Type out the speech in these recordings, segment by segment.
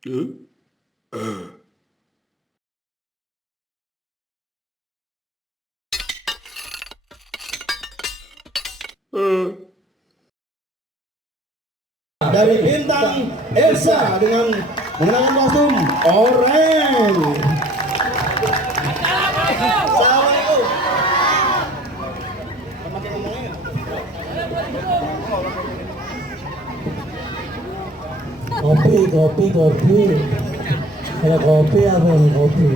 Dari bintang Elsa dengan mengenakan kostum oranye. Assalamualaikum. Kopi. Ada kopi apa nih kopi?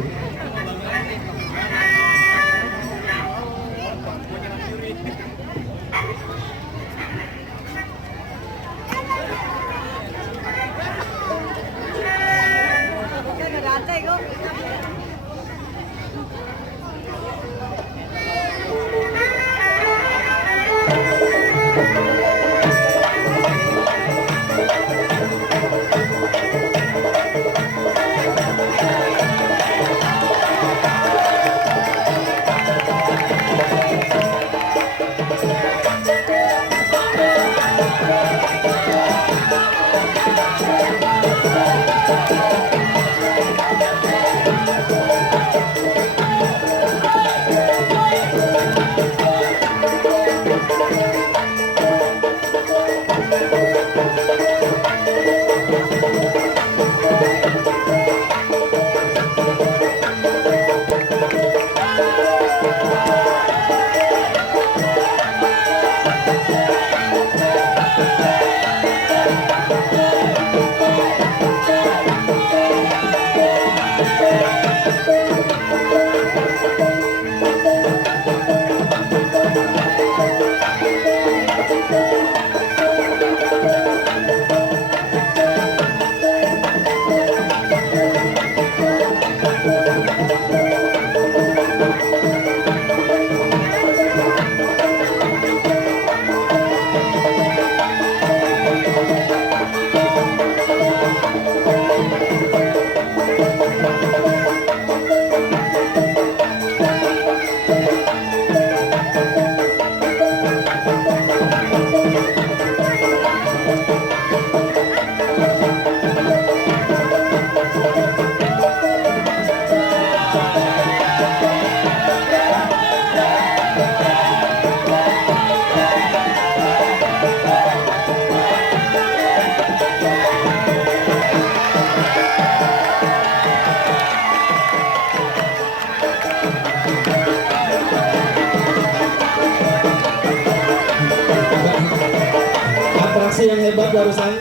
Atraksi yang hebat barusan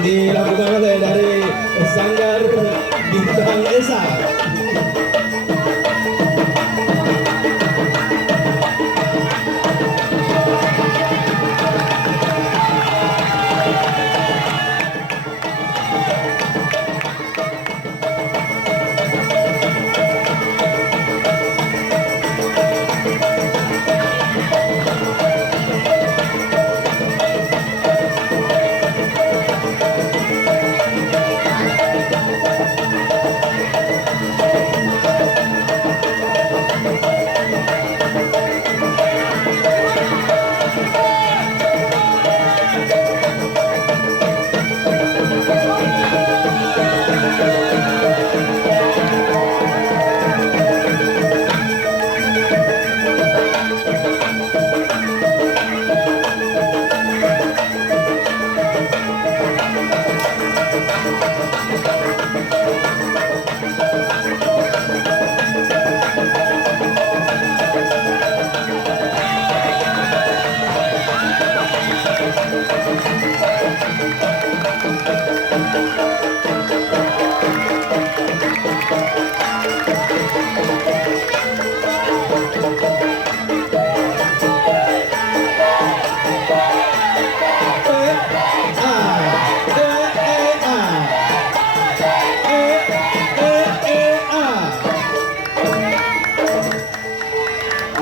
dilakukan oleh dari Sanggar Bintang Esa.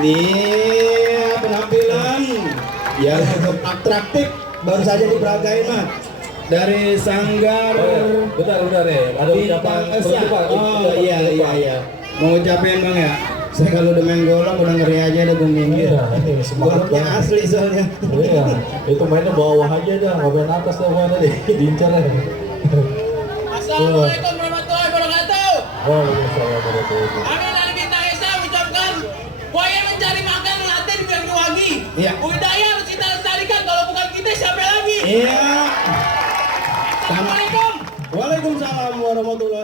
Ini penampilan yang cukup atraktif baru saja diperagain Mas dari Sanggar. Bentar ya, ada ucapan penutupan. Oh iya. Mau ucapin Bang ya. Saya kalau udah main golong udah ngeri aja udah gue minggir. Golongnya asli soalnya. Iya, itu mainnya bawah aja dah, nggak main atas dah mainnya deh, diincar ya. Assalamualaikum warahmatullahi wabarakatuh. Waalaikumsalam warahmatullahi wabarakatuh. Kami dari Bintang Esa ucapkan buaya mencari makan latih biar diwagi. Iya. Budaya harus kita lestarikan, kalau bukan kita siapa lagi? Iya. Assalamualaikum. Waalaikumsalam warahmatullahi